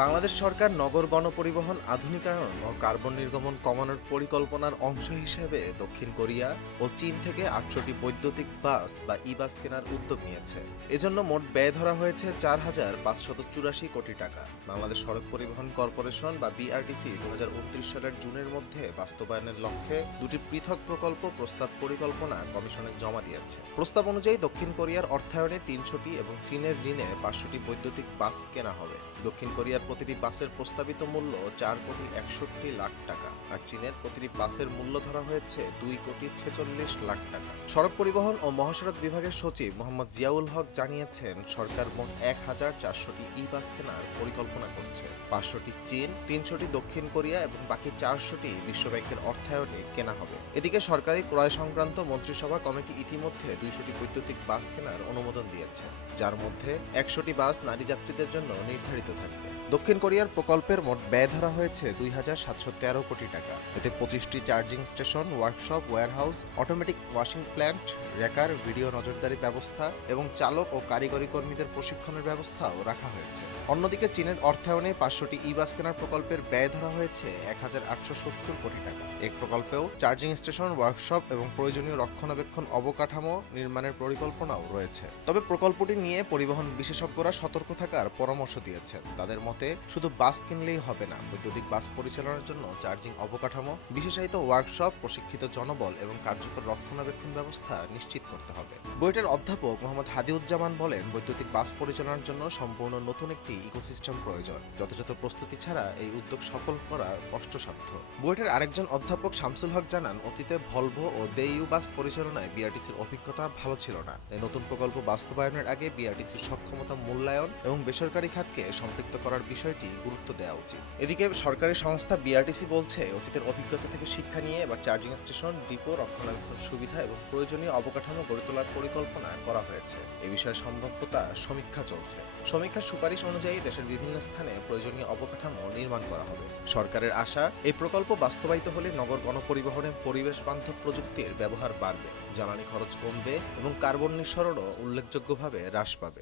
বাংলাদেশ সরকার নগর গণপরিবহন আধুনিকায়ন ও কার্বন নির্গমন কমানোর পরিকল্পনার অংশ হিসেবে দক্ষিণ কোরিয়া ও চীন থেকে ৮০০টি বৈদ্যুতিক বাস বা ই বাস কেনার উদ্যোগ নিয়েছে। এজন্য মোট ব্যয় ধরা হয়েছে ৪,৫৮৪ কোটি টাকা। বাংলাদেশ সড়ক পরিবহন কর্পোরেশন বা বিআরটিসি ২০২৯ সালের জুনের মধ্যে বাস্তবায়নের লক্ষ্যে দুটি পৃথক প্রকল্প প্রস্তাব পরিকল্পনা কমিশনে জমা দিয়েছে। প্রস্তাব অনুযায়ী দক্ষিণ কোরিয়ার অর্থায়নে ৩০০টি এবং চীনের ঋণে ৫০০টি বৈদ্যুতিক বাস কেনা হবে। দক্ষিণ কোরিয়ার প্রতিটি বাসের প্রস্তাবিত মূল্য ৪,৬১,০০,০০০ টাকা, আর চীনের প্রতিটি বাসের মূল্য ধরা হয়েছে ২,৪৬,০০,০০০ টাকা। সড়ক পরিবহন ও মহাসড়ক বিভাগের সচিব মোহাম্মদ জিয়াউল হক জানিয়েছেন, সরকার মোট ১,৪০০টি ই বাস কেনার পরিকল্পনা করছে। ৫০০টি চীন, ৩০০টি দক্ষিণ কোরিয়া এবং বাকি ৪০০টি বিশ্বব্যাংকের অর্থায়নে কেনা হবে। এদিকে সরকারি ক্রয় সংক্রান্ত মন্ত্রিসভা কমিটি ইতিমধ্যে ২০০টি বৈদ্যুতিক বাস কেনার অনুমোদন দিয়েছে, যার মধ্যে ১০০টি বাস নারী যাত্রীদের জন্য নির্ধারিত থাকবে। দক্ষিণ কোরিয়ার প্রকল্পের মোট ব্যয় ধরা হয়েছে ২,৭১৩ কোটি টাকা। এতে ২৫টি charging station, workshop, warehouse, automatic washing plant, wrecker, video নজরদারি ব্যবস্থা এবং চালক ও কারিগরি কর্মীদের প্রশিক্ষণের ব্যবস্থাও রাখা হয়েছে। অন্যদিকে চীনের অর্থায়নে ৫০০টি ই বাস কেনার প্রকল্পের ব্যয় ধরা হয়েছে ১,৮৭০ কোটি টাকা। এই প্রকল্পেও চার্জিং স্টেশন, ওয়ার্কশপ এবং প্রয়োজনীয় রক্ষণাবেক্ষণ অবকাঠামো নির্মাণের পরিকল্পনাও রয়েছে। তবে প্রকল্পটি নিয়ে পরিবহন বিশেষজ্ঞরা সতর্ক থাকার পরামর্শ দিয়েছেন। তাদের মতে, শুধু বাস কিনলেই হবে না, বৈদ্যুতিক বাস পরিচালনার জন্য চার্জিং অবকাঠামো, বিশেষায়িত ওয়ার্কশপ, প্রশিক্ষিত জনবল এবং কার্যকর রক্ষণাবেক্ষণ ব্যবস্থা নিশ্চিত করতে হবে। বুয়েটের অধ্যাপক মোহাম্মদ হাদিউজ্জামান বলেন, বৈদ্যুতিক বাস পরিচালনার জন্য সম্পূর্ণ নতুন একটি ইকোসিস্টেম প্রয়োজন। যথাযথ প্রস্তুতি ছাড়া এই উদ্যোগ সফল করা কষ্টসাধ্য। বুয়েটের আরেকজন অধ্যাপক শামসুল হক জানান, অতীতে ভলভো ও দেইউ বাস পরিচালনায় বিআরটিসির অভিজ্ঞতা ভালো ছিল না। এই নতুন প্রকল্প বাস্তবায়নের আগে বিআরটিসির সক্ষমতা মূল্যায়ন এবং বেসরকারি খাতকে সম্পৃক্ত করার বিষয়টি গুরুত্ব দেওয়া উচিত। এদিকে সরকারি সংস্থা বিআরটিসি বলছে, অতীতের অভিজ্ঞতা থেকে শিক্ষা নিয়ে এবার চার্জিং স্টেশন, ডিপো, রক্ষণাবেক্ষণ সুবিধা এবং প্রয়োজনীয় অবকাঠামো গড়ে তোলার পরিকল্পনা করা হয়েছে। এ বিষয়ে সম্ভাব্যতা সমীক্ষা চলছে। সমীক্ষার সুপারিশ অনুযায়ী দেশের বিভিন্ন স্থানে প্রয়োজনীয় অবকাঠামো নির্মাণ করা হবে। সরকারের আশা, এই প্রকল্প বাস্তবায়িত হলে নগর গণপরিবহনে পরিবেশ বান্ধব প্রযুক্তির ব্যবহার বাড়বে, জ্বালানি খরচ কমবে এবং কার্বন নিঃসরণও উল্লেখযোগ্যভাবে হ্রাস পাবে।